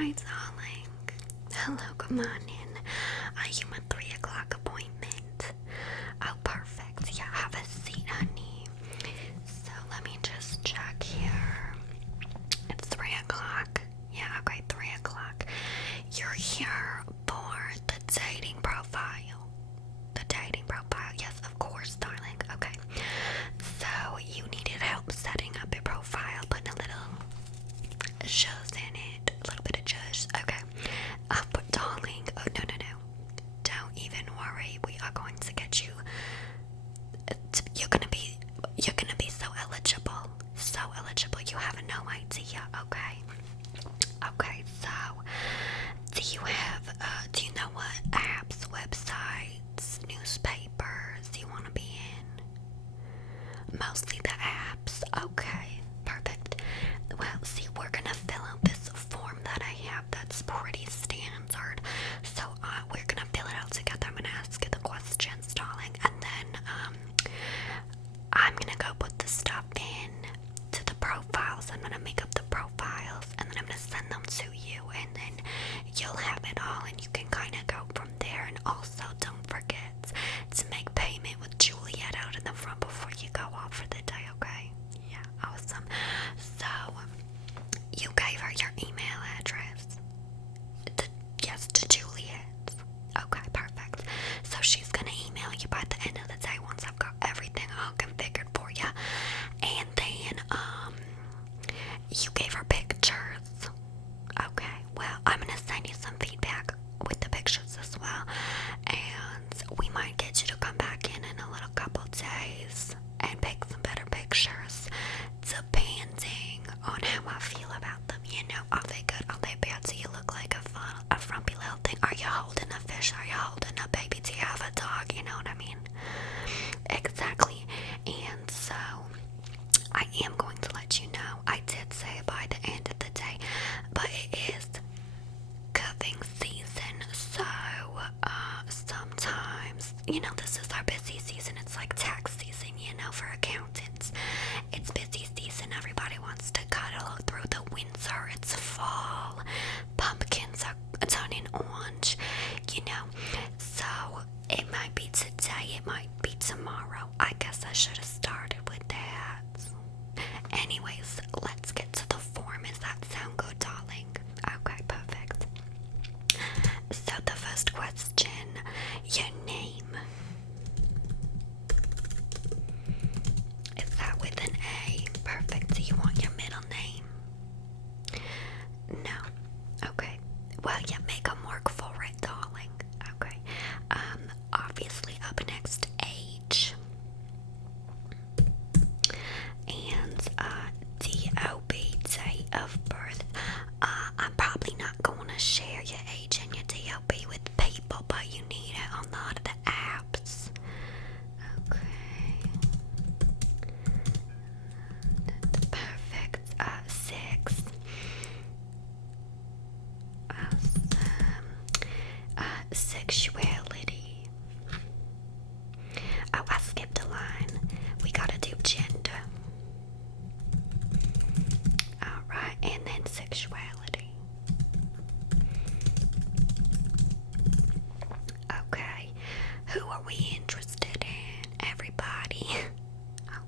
Hi, darling. Hello, come on in. Are you a 3 o'clock appointment? Oh, perfect. Yeah, have a seat, honey. So let me just check here. It's 3 o'clock. Yeah, okay, 3 o'clock. You're here for the dating profile. The dating profile, yes, of course, darling. Okay. So you needed help setting up your profile, putting a little zhuzh in it. A little bit of zhuzh. Okay. But darling, oh no. Don't even worry. We are going to get you. You're gonna be so eligible. So eligible. You have no idea. Okay. Okay. So, do you know what apps, websites, newspapers you want to be in? Mostly the apps. Okay. Perfect. Well, see, we're gonna fill out this form that I have that's pretty standard. So we're gonna fill it out together. I'm gonna ask you the questions, darling, and then I'm gonna go put the stuff in to the profiles. I'm gonna make up the profiles, and then I'm gonna send them to you, and then you'll have it all, and you can kind of go from there. And also, don't forget to make payment with Juliet out in the front before you go off for the day, okay? Yeah, awesome. So, you gave her your email address? Yes, to Juliet. Okay, perfect. So she's gonna email you by the end of the day once I've got everything all configured for you. And then, you gave her pictures. Okay, well, I'm gonna send you some feedback with the pictures as well. And we might get you to come back in a little couple days and pick some better pictures, depending on how I feel about them. You know, are they good? Are they bad? Do you look like a frumpy little thing? Are you holding a fish? Are you holding a baby? Do you have a dog? You know what I mean? Exactly. And so, I am going to let you know. I did say by the end of the day, but it is cuffing season, so sometimes, you know, this is our busy season. It's like tax season, you know, for accountants. It's busy season. Everybody wants to cuddle through the winter. It's fall. Pumpkins are turning orange, you know. So it might be today, it might be tomorrow. I guess I should have started with that. Anyways, let's get to the form. Does that sound good, darling? Okay, perfect. So the first question, your name. Is that with an A? Perfect. Do you want your middle name? No. Okay. Well, yeah, make them work for it, darling. Okay. Obviously up next, age. And D.O.B., date of birth. I'm probably not going to share your age and your D.O.B. with people, but you need it on a lot of the apps. Okay. Perfect. 6. Awesome. Sexuality. Oh, I skipped a line. We gotta do gender. Alright, and then sexuality. Okay. Who are we interested in? Everybody.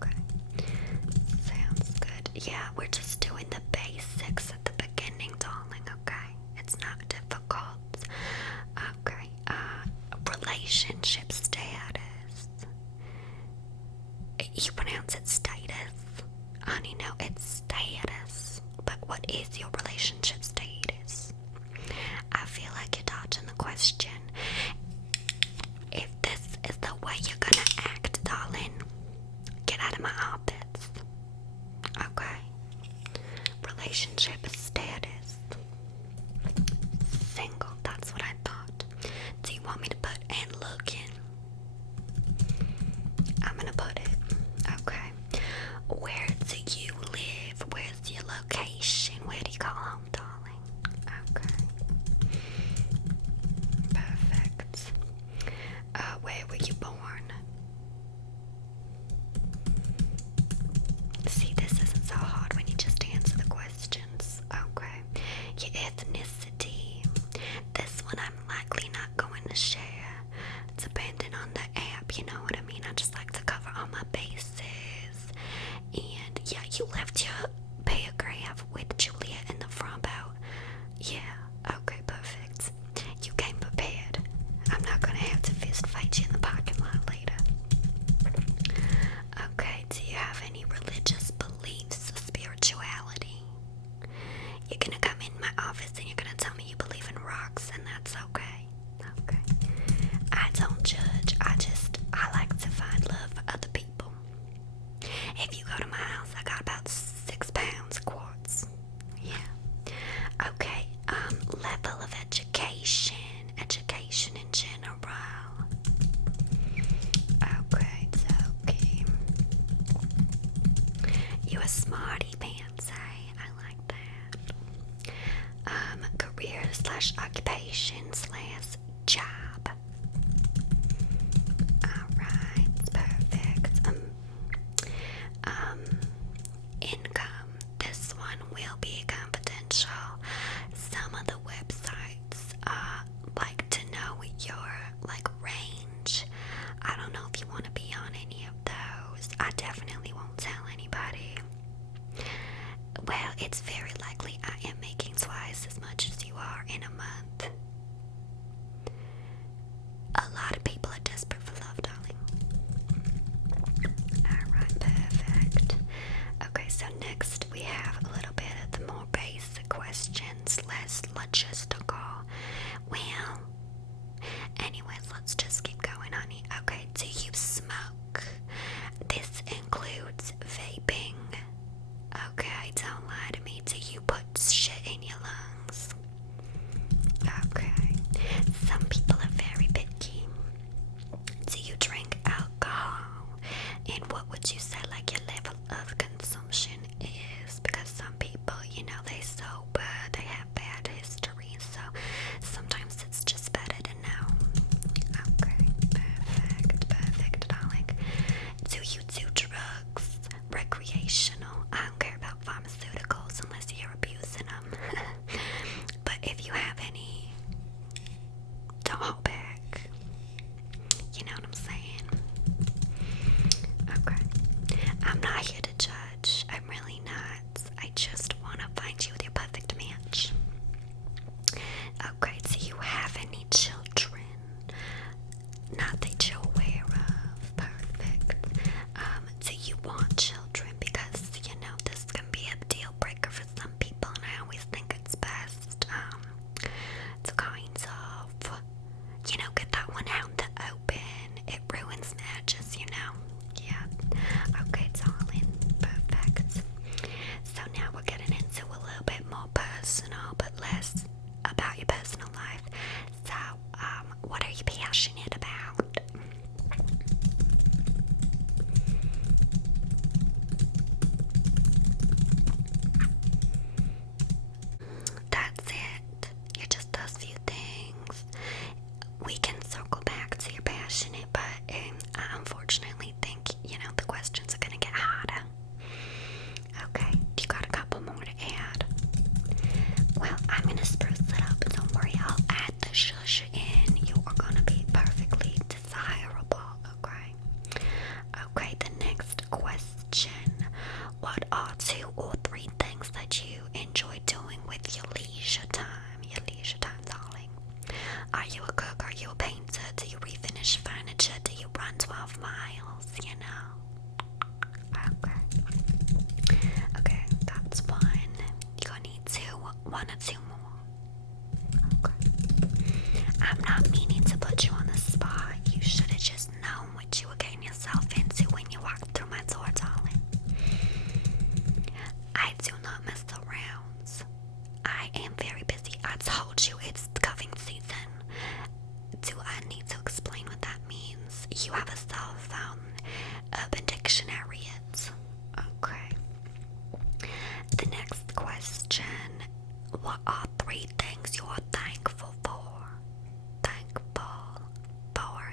Okay. Sounds good. Yeah, we're just doing the basics at the beginning, darling, okay? It's not difficult. Okay. Relationship status. You pronounce it status. Honey, no, it's status. But what is your relationship status? I feel like you're dodging the question. If this is the way you're gonna act, darling, get out of my office. Okay? Relationship status. Single, that's what I thought. Do you want me to put and looking? I'm gonna put it. Okay. Where do you live? Where's your location? Where do you call home, darling? just like to cover all my bases. And yeah, you left your paragraph with Julia in the front out. Yeah, okay, perfect. You came prepared. I'm not gonna have to fist fight you in the parking lot later. Okay, do you have any religious beliefs or spirituality? You're gonna come in my office and you're gonna tell me you believe in rocks, and that's okay. Okay. I don't judge. I like to find love for other people. If you go to my house, I got about 6 pounds of quartz. Yeah. Okay, level of education in general. Okay, it's okay. You're a smarty pants, eh? I like that. Career / occupation / job. Alright, perfect. Income. This one will be confidential. Some of the websites like to know your range. I don't know if you want to be on any of those. I definitely won't tell anybody. Well, it's very likely I am making twice as much as you are in a month. A lot of people are desperate for love, darling. Alright, perfect. Okay, so next we have a little bit of the more basic questions, less logistical. Well, anyways, let's just keep going, honey. Okay, do you smoke? This includes vaping. Okay, don't lie to me. Do you put shit in your lungs? Okay. Some people are very picky. Do you drink alcohol? And what would you say your level of consumption is? Because some people, they sober, they have bad history, so sometimes it's just better to know. Okay, perfect, darling. Do you do drugs? Recreational? I don't care about pharmaceuticals unless you're abusing them. But if you have any, don't hold back. You know what I'm saying? Okay. I'm not here to judge. I'm really not. I just want to find you your perfect match. Okay, do you have any children? Not that you're aware of. Perfect. Do you want children? Because, this can be a deal breaker for some people, and I always think it's best, to kind of, get that one out in the open. It ruins marriages, Yeah. Okay, darling. Perfect. So now we're getting into a little bit more personal, but less about your personal life. So, what are you passionate about? That's it. You're just those few things. We can circle back to your passionate, but I unfortunately think, the questions are gonna get harder. Okay, you got a couple more to add. Well, I'm gonna spruce it up. Don't worry, I'll add the shush in. You are gonna be perfectly desirable, okay? Okay, the next question. What are 2 or 3 things that you enjoy doing with your leisure time? Your leisure time, darling. Are you a cook? Are you a painter? Do you refinish furniture? Do you run 12 miles? Okay, that's one. You're gonna need 1 or 2 more. Okay. I'm not meaning to put you on the spot. You should have just known what you were getting yourself into when you walked through my door, darling. I do not mess around. I am very busy. I told you it's cuffing season. Do I need to explain what that means? You have a cell phone, Urban Dictionary it. Okay. The next question. What are 3 things you're thankful for? Thankful for.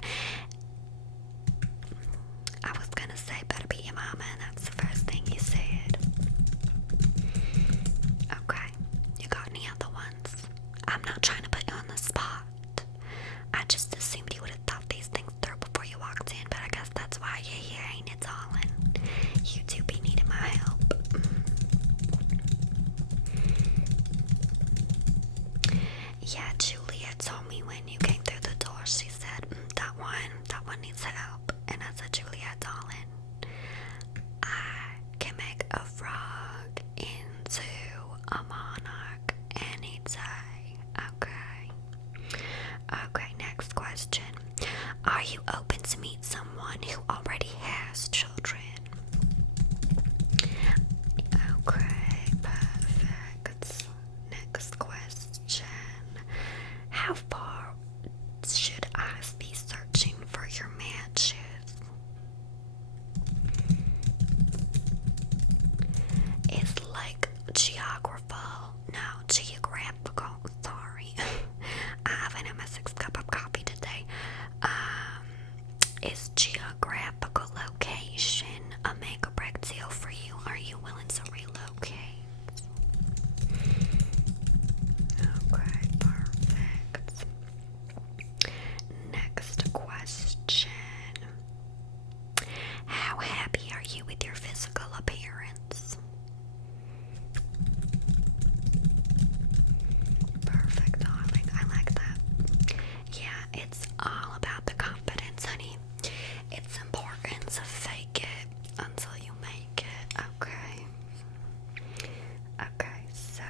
Yeah, Julia told me when you came through the door, she said, that one needs help. And I said, Julia, darling, I can make a frog into a monarch any day. Okay. Okay, next question. Are you open to meet someone who already has children? Okay, perfect. Next question. How far should I be searching for your matches? It's like geographical, sorry. I haven't had my 6th cup of coffee today. Is geographical location a make or break deal for you? Are you willing to relocate? Okay, perfect. Next question. How happy are you with your physical appearance? Perfect, darling. I like that. Yeah, it's all about the confidence, honey. It's important to fake it until you make it, okay? Okay, so,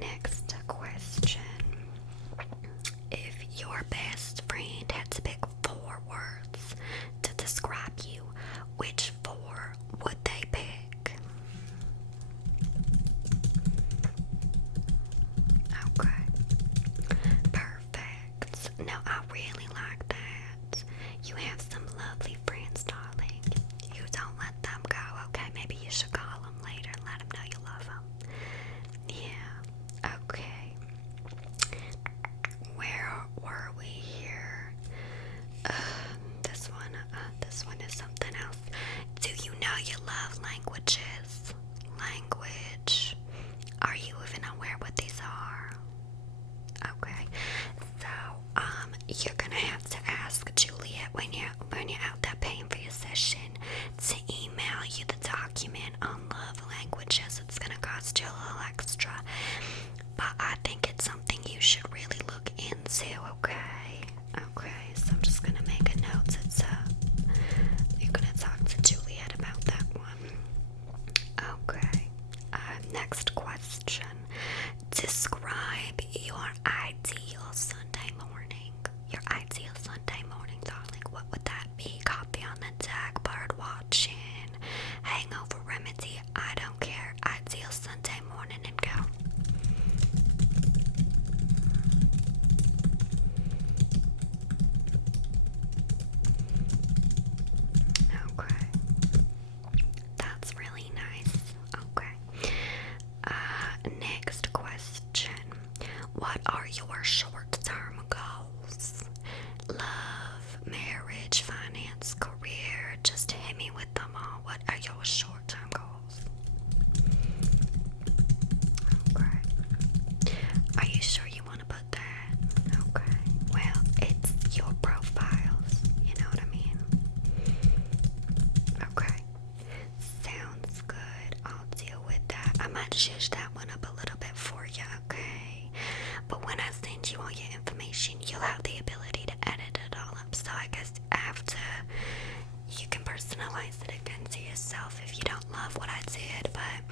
next question. If your best friend had to pick 4 words to describe you, which 4 would they pick? Okay. Perfect. Now, I really like that. You have some lovely friends, darling. You don't let them go, okay? Maybe you should call them later and let them know you love them. Yeah. Okay. Where were we here? This one is something else. Do you know you love languages? Language. Are you even aware what these are? Okay. So, you're gonna have to ask Juliet when you're out there paying for your session to email you the document on love languages. It's gonna cost you a little extra, but I think it's something you should really look into. Okay. Okay. So I'm just gonna make a note that you're gonna talk to Juliet about that one. Okay. Next question. Describe your ideal Sunday morning. Your ideal Sunday morning, darling. What would that be? Coffee on the deck, bird watching, hangover remedy. I don't care. Ideal Sunday morning and go. Okay. That's really nice. Okay. Next question. What are your short-term goals? Love, marriage, finance, career. Just hit me with them all. What are your short-term goals? Okay. Are you sure you want to put that? Okay. Well, it's your profiles. You know what I mean? Okay. Sounds good. I'll deal with that. I might zhuzh that one up a little bit for you, okay? But when I send you all your information, you'll have the ability to edit it all up. So I guess after you can personalize it again to yourself if you don't love what I did. But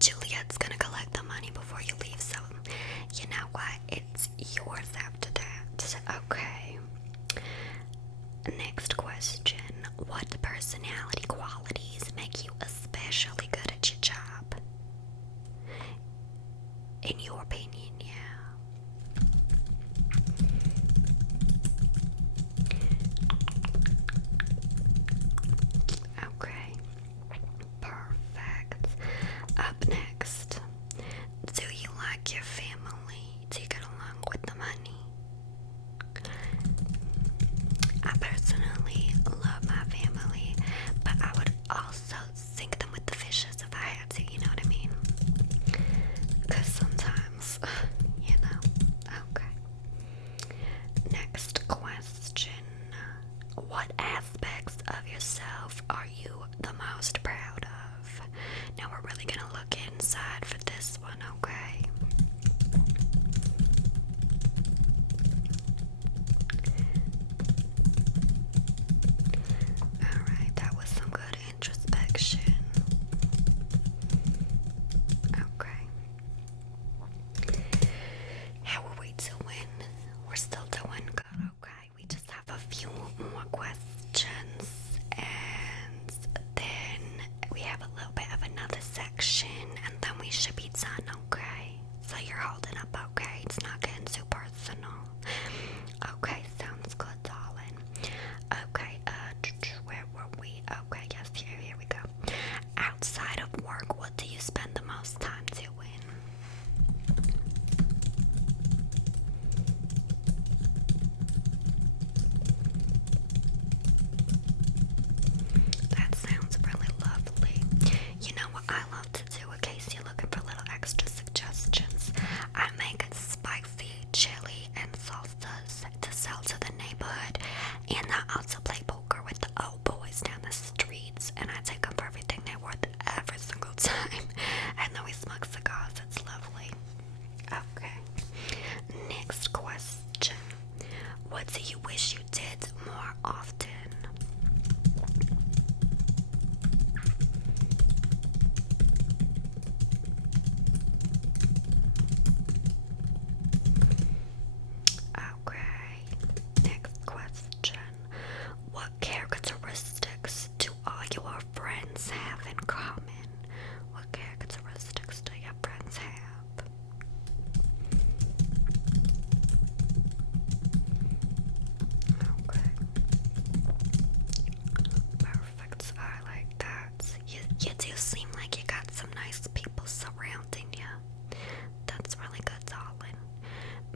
Juliet's gonna collect the money before you leave, so you know what? It's yours after that. Okay. Next question. What personality qualities make you especially good at your job? In your opinion, yeah. Okay. Perfect. Up next. Do you like your family? Do you get along with them, honey? I personally love my family, but I would also sink them with the fishes if I had to, you know what I mean? Because sometimes, you know. Okay. Next question. What aspects of yourself are you the most proud of? Now we're really gonna look inside for this one, okay? outside of work, what do you spend the most time doing? That sounds really lovely. You know what I love to do in case you're looking for little extra suggestions? I make spicy chili and salsas to sell to the neighborhood, and I also play poker with the old boys down the streets, and I take them for everything they're worth every single time. And then we smoke cigars. It's lovely. Okay. Next question. What do you wish you did more often? Okay. Next question. What characteristics do all your friends have in common? What characteristics do your friends have? Okay. Perfect. I like that. You do seem like you got some nice people surrounding you. That's really good, darling.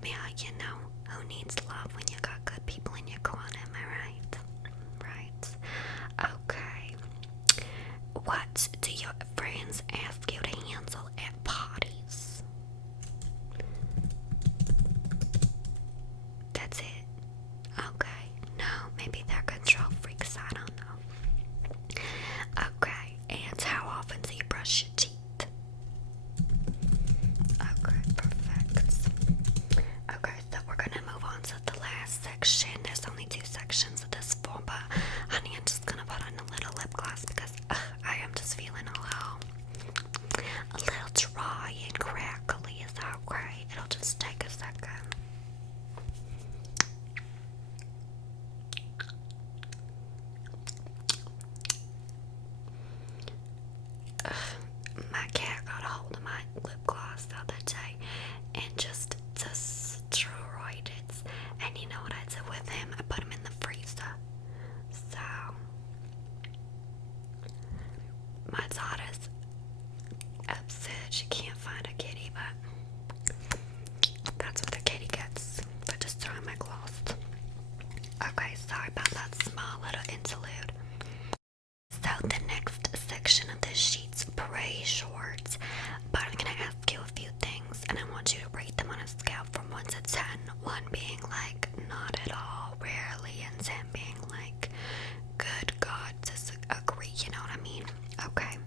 Yeah, you know, who needs love when you got good people in your corner, am I right? Right. Okay. What do your friends ask you to handle at parties? That's it. Okay. No, maybe they're control freaks, I don't know. Okay, and how often do you brush your teeth? Okay, perfect. Okay, so we're gonna move on to the last section. There's only 2 sections of this form, but honey, I'm just gonna put on a little lip gloss because I am just feeling a little dry and crackly. Is that okay? It'll just take a second. My cat got a hold of my lip gloss the other day and just destroyed it. And you know what I did with him? I put him in the freezer. So my daughter's upset she can't find a kitty, but that's what the kitty gets for destroying my gloss. Okay, sorry about that small little interlude. So the next section of this sheet's pretty short, but I'm gonna ask you a few things, and I want you to rate them on a scale from 1 to 10. 1 being like not at all, rarely, and 10 being like good God, disagree. You know what I mean? Okay.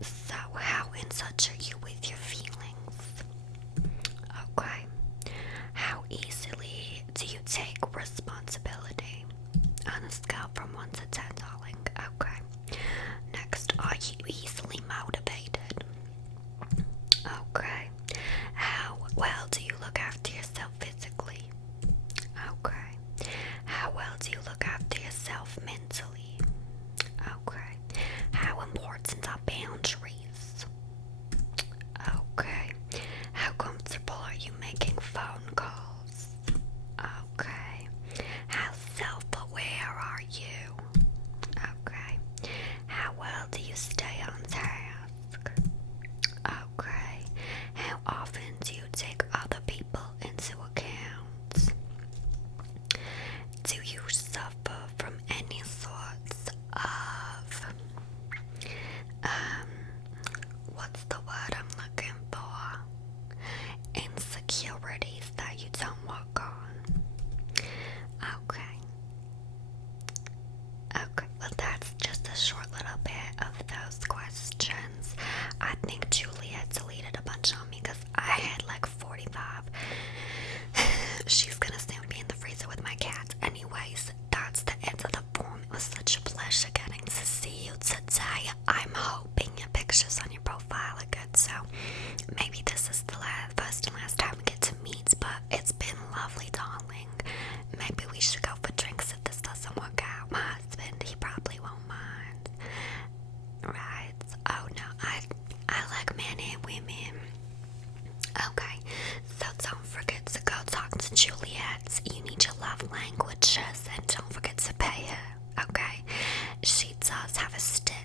So how in touch are you with your feelings? Okay. How easily do you take responsibility? On a scale from 1 to 10, darling. Okay. Next, are you easily motivated? Okay. How well do you look after yourself physically? Okay. How well do you look after yourself mentally? Okay. How important are boundaries? Okay. How comfortable are you making phone calls? Okay. How self-aware are you? Okay. How well do you stay on task? Okay. How often do you take other people into account? Do you suffer from any sorts of what's the word I'm looking for? Insecurities that you don't work on? Okay. Okay, well that's just a short little bit of those questions. I think Juliet deleted a bunch on me because I had like 45. She's gonna soon be in the freezer with my cat. Anyways, that's the end of the form. It was such a pleasure getting to see you today. I'm hoping your pictures on your profile are good, so maybe this is the first and last time we get to meet, but it's been lovely, darling. Maybe we should go for drinks if this doesn't work out. My husband, he probably won't mind. Right? Oh no, I like men and women. Okay, so don't forget to go talk to Juliet. You need your love languages, and don't forget to pay her. Okay? She does have a stick